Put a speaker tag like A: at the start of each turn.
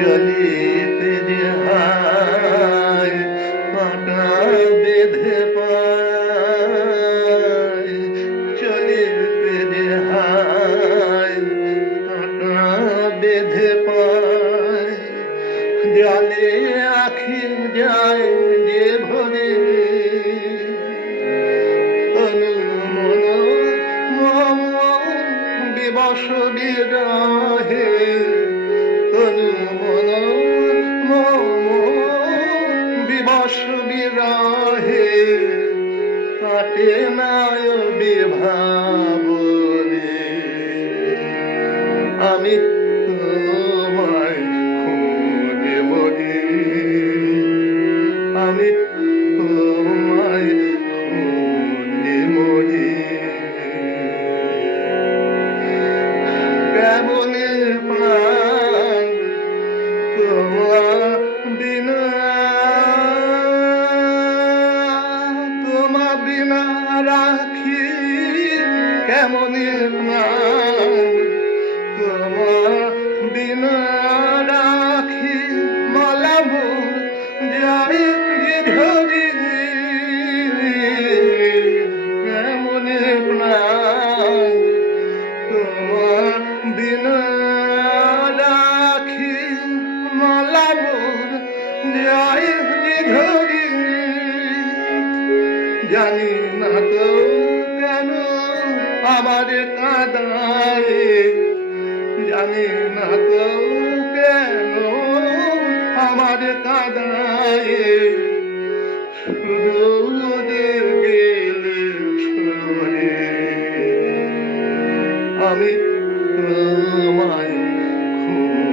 A: চলে তেরে হায় কাঁটা বেঁধে পায়। চলে তেরে হায় কাঁটা বেঁধে পায়। জালে আখির যায় কাটে নায় বিভাবনে। আমি কেমনে তোমার বিনা রাখি মালামুর যাই ধরি কেমনে তোমার বিনা রাখি মালামুর যাই ধরি জানি না তো জানি না তো কেন আমার কাদায় সুদূরের গেলে সরে আমি তোমায় খুব